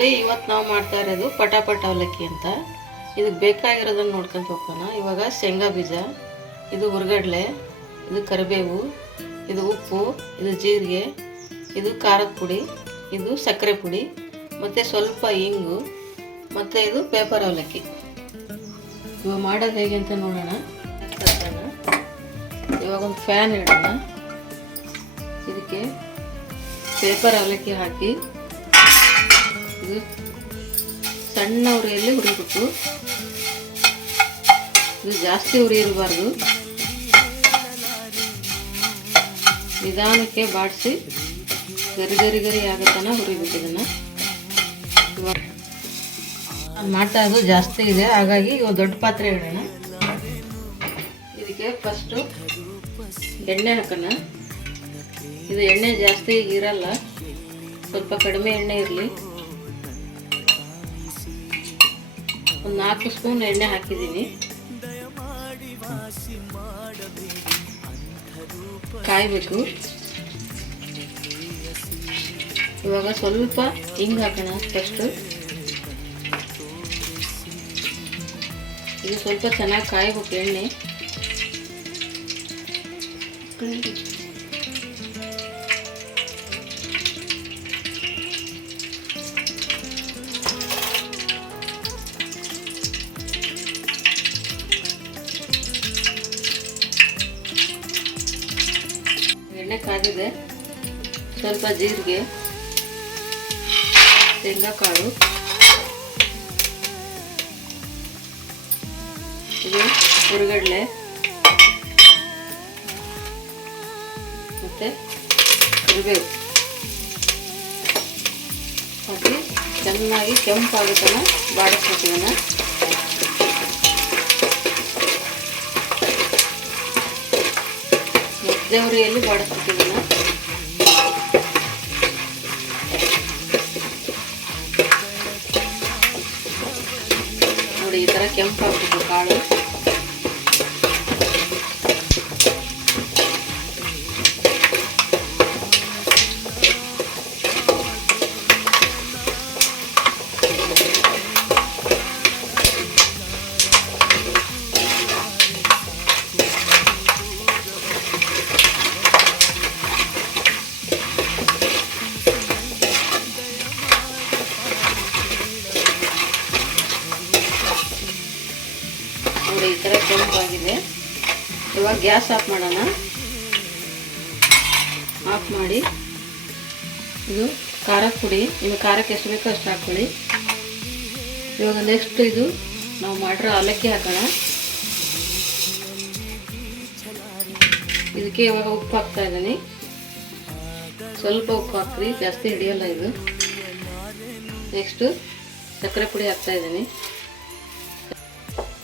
ನೋಡಿ, ಇವತ್ತು ನಾವು ಮಾಡ್ತಾ ಇರೋದು ಪಟಾಪಟ ಅವಲಕ್ಕಿ ಅಂತ. ಇದಕ್ಕೆ ಬೇಕಾಗಿರೋದನ್ನು ನೋಡ್ಕೊಂಡು ಹೋಗೋಣ. ಇವಾಗ ಶೇಂಗಾ ಬೀಜ, ಇದು ಹುರ್ಗಡ್ಲೆ, ಇದು ಕರಿಬೇವು, ಇದು ಉಪ್ಪು, ಇದು ಜೀರಿಗೆ, ಇದು ಖಾರದ ಪುಡಿ, ಇದು ಸಕ್ಕರೆ ಪುಡಿ, ಮತ್ತು ಸ್ವಲ್ಪ ಇಂಗು, ಮತ್ತು ಇದು ಪೇಪರ್ ಅವಲಕ್ಕಿ. ಇವಾಗ ಮಾಡೋದು ಹೇಗೆ ಅಂತ ನೋಡೋಣ. ಇವಾಗ ಒಂದು ಫ್ಯಾನ್ ಇಡೋಣ. ಇದಕ್ಕೆ ಪೇಪರ್ ಅವಲಕ್ಕಿ ಹಾಕಿ ಇದು ಸಣ್ಣ ಉರಿಯಲ್ಲಿ ಹುರಿಬೇಕು. ಇದು ಜಾಸ್ತಿ ಉರಿ ಇರಬಾರ್ದು, ನಿಧಾನಕ್ಕೆ ಬಾಡಿಸಿ ಗರಿ ಗರಿ ಗರಿ ಆಗೋ ತನಕ ಹುರಿಬೇಕು. ಇದನ್ನು ನಾನು ಮಾಡ್ತಾ ಇರೋದು ಜಾಸ್ತಿ ಇದೆ, ಹಾಗಾಗಿ ಒಂದು ದೊಡ್ಡ ಪಾತ್ರೆ ಇಡೋಣ. ಇದಕ್ಕೆ ಫಸ್ಟು ಎಣ್ಣೆ ಹಾಕೋಣ. ಇದು ಎಣ್ಣೆ ಜಾಸ್ತಿ ಇರಲ್ಲ, ಸ್ವಲ್ಪ ಕಡಿಮೆ ಎಣ್ಣೆ ಇರಲಿ. ಒಂದು 4 ಸ್ಪೂನ್ ಎಣ್ಣೆ ಹಾಕಿದ್ದೀನಿ. ಕಾಯಬೇಕು. ಇವಾಗ ಸ್ವಲ್ಪ ಹಿಂಗೆ ಹಾಕೋಣ. ಫಸ್ಟು ಇದು ಸ್ವಲ್ಪ ಚೆನ್ನಾಗಿ ಕಾಯಬೇಕು ಎಣ್ಣೆ. ಎಣ್ಣೆ ಕಾದಿದೆ. ಸ್ವಲ್ಪ ಜೀರಿಗೆ, ಶೇಂಗಾ ಕಾಳು, ಇದು ಹುರ್ಗಡ್ಲೆ ಮತ್ತು ಕರಿಬೇವು ಹಾಕಿ ಚೆನ್ನಾಗಿ ಕೆಂಪಾಗುತ್ತನ ಬಾಡಿಸ್ಕೊತೀವನ್ನ. ಮಧ್ಯ ಉರಿಯಲ್ಲಿ ಬಾಡಿಸ್ಕೊತೀವನ್ನ. ನೋಡಿ, ಈ ಥರ ಕೆಂಪಾಗಬೇಕು ಕಾಳು. ನೋಡಿ, ಈ ಥರ ಕೆಂಪಾಗಿದೆ. ಇವಾಗ ಗ್ಯಾಸ್ ಆಫ್ ಮಾಡೋಣ. ಆಫ್ ಮಾಡಿ ಇದು ಖಾರದ ಪುಡಿ, ನಿಮಗೆ ಖಾರಕ್ಕೆ ಎಷ್ಟು ಬೇಕೋ ಅಷ್ಟು ಹಾಕ್ಕೊಳ್ಳಿ. ಇವಾಗ ನೆಕ್ಸ್ಟ್ ಇದು ನಾವು ಮಾಡಿರೋ ಅವಲಕ್ಕಿ ಹಾಕೋಣ. ಇದಕ್ಕೆ ಇವಾಗ ಉಪ್ಪು ಹಾಕ್ತಾ ಇದ್ದೀನಿ. ಸ್ವಲ್ಪ ಉಪ್ಪು ಹಾಕ್ರಿ, ಜಾಸ್ತಿ ಹಿಡಿಯಲ್ಲ ಇದು. ನೆಕ್ಸ್ಟು ಸಕ್ಕರೆ ಪುಡಿ ಹಾಕ್ತಾ ಇದ್ದೀನಿ.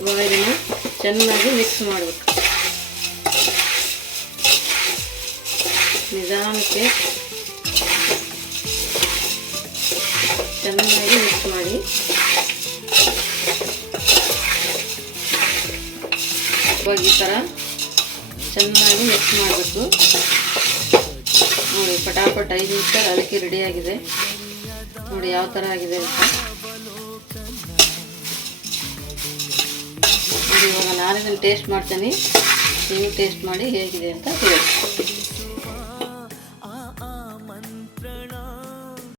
ಇವಾಗ ಇದನ್ನು ಚೆನ್ನಾಗಿ ಮಿಕ್ಸ್ ಮಾಡಬೇಕು. ನಿಧಾನಕ್ಕೆ ಚೆನ್ನಾಗಿ ಮಿಕ್ಸ್ ಮಾಡಿ. ಇವಾಗ ಈ ಥರ ಚೆನ್ನಾಗಿ ಮಿಕ್ಸ್ ಮಾಡಬೇಕು. ನೋಡಿ, ಪಟಾಪಟ್ 5 ನಿಮಿಷ ಅವಲಕ್ಕಿ ರೆಡಿಯಾಗಿದೆ. ನೋಡಿ ಯಾವ ಥರ ಆಗಿದೆ ಅಂತ. ಇವಾಗ ನಾನು ಇದನ್ನು ಟೇಸ್ಟ್ ಮಾಡ್ತೀನಿ. ನೀವು ಟೇಸ್ಟ್ ಮಾಡಿ ಹೇಗಿದೆ ಅಂತ ಹೇಳಿ.